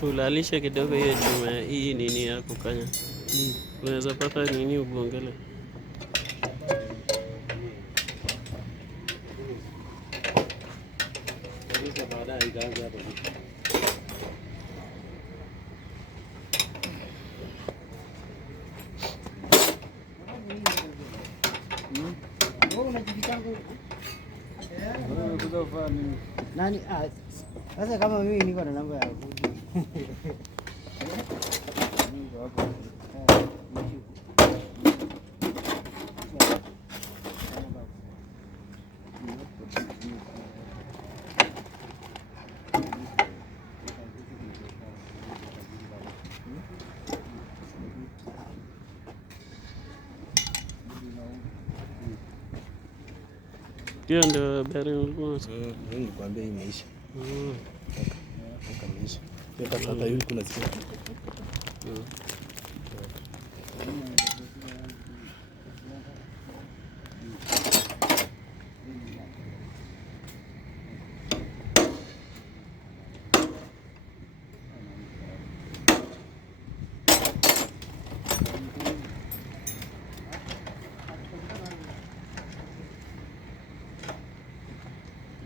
Sulalisha kidogo hiyo chuma hii nini ya kukanya. Unaweza pata nini ugongele. Nani? Sasa kama mimi niko na namba ya Hiyo ndio bari ulikuwa. Nilikwambia imeisha. Imeisha. Hata yule kuna siku.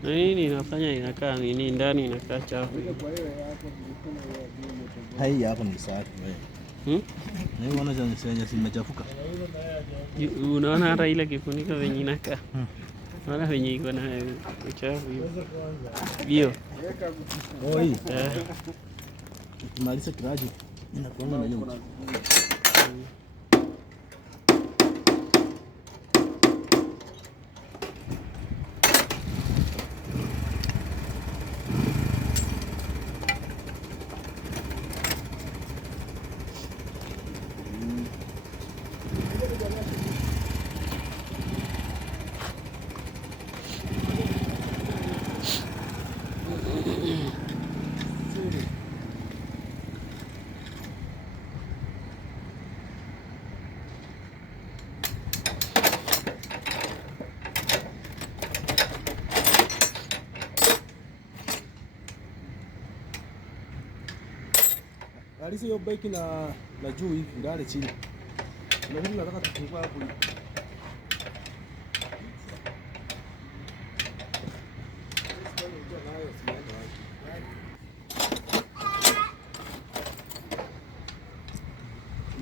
Na nini inafanya inakaa nini ndani inakaa chafu. Hai hapo ni safi wewe. Na unaona zenye zimechafuka. Unaona hata ile kifuniko venye inakaa. Unaona venye iko na uchafu hiyo. Oi. Ukimaliza kiraji inakuanga na hiyo. Alisi hiyo bike na juu hivi ndale chini. Na hivi nataka tufungua hapo.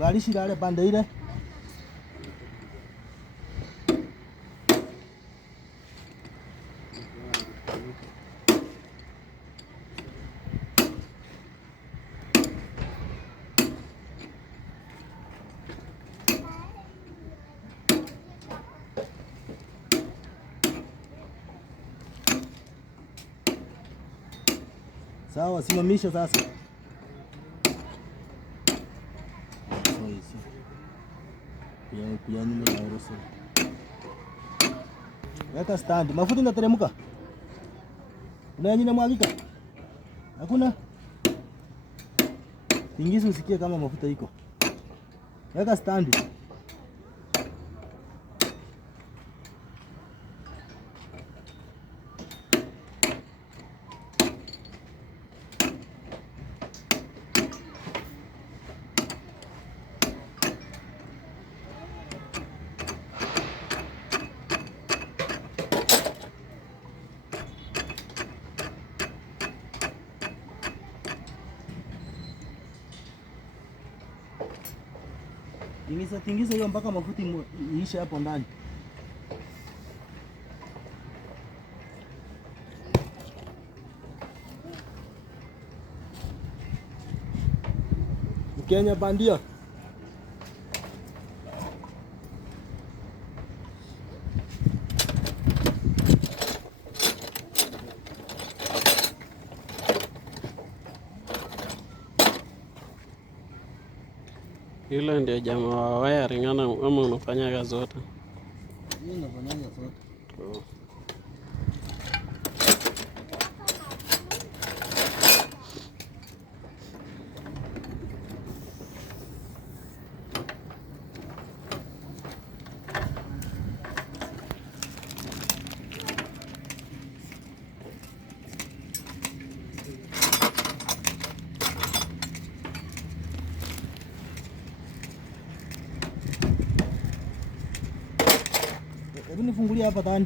Alisi ndale pande ile. Sawa, simamisha sasa. Kuya nyuma ya urusi. Weka stand. Mafuta inateremka. Kuna nyingine mwagika? Hakuna? Tingiza usikie kama mafuta iko. Weka stand. Tingiza hiyo mpaka mafuta iishe hapo ndani. Kenya bandia. Yule ndio jamaa wa wiring ama unafanyaga zote? Mimi nafanyaga zote. Oh. Hebu nifungulie hapa tani.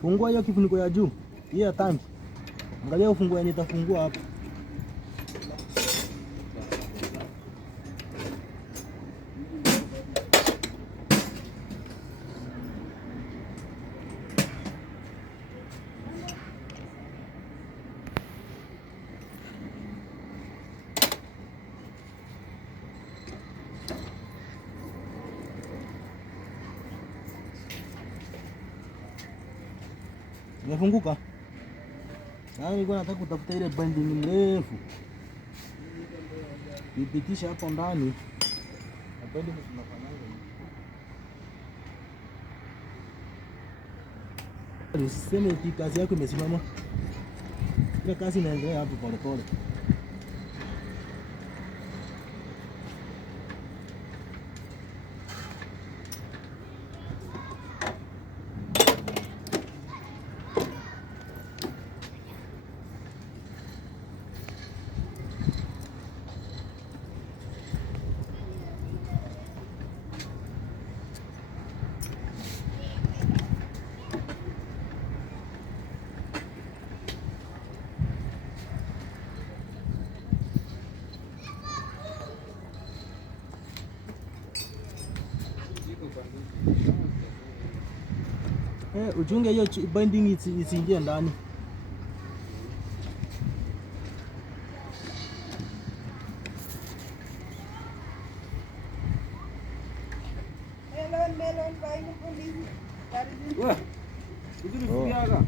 Fungua hiyo kifuniko ya juu. Hiyo tanki. Angalia ufungue yenye itafungua hapa. Imefunguka? Sasa nilikuwa nataka kutafuta ile binding mrefu. Nipitisha hapo ndani. Hapendi tunafanyaje? Usiseme eti kazi yako imesimama. Ile kazi inaendelea hapo pole pole. Ujunge hiyo binding isiingie ndani. Melon pineapple. Wah, itu dibiaga.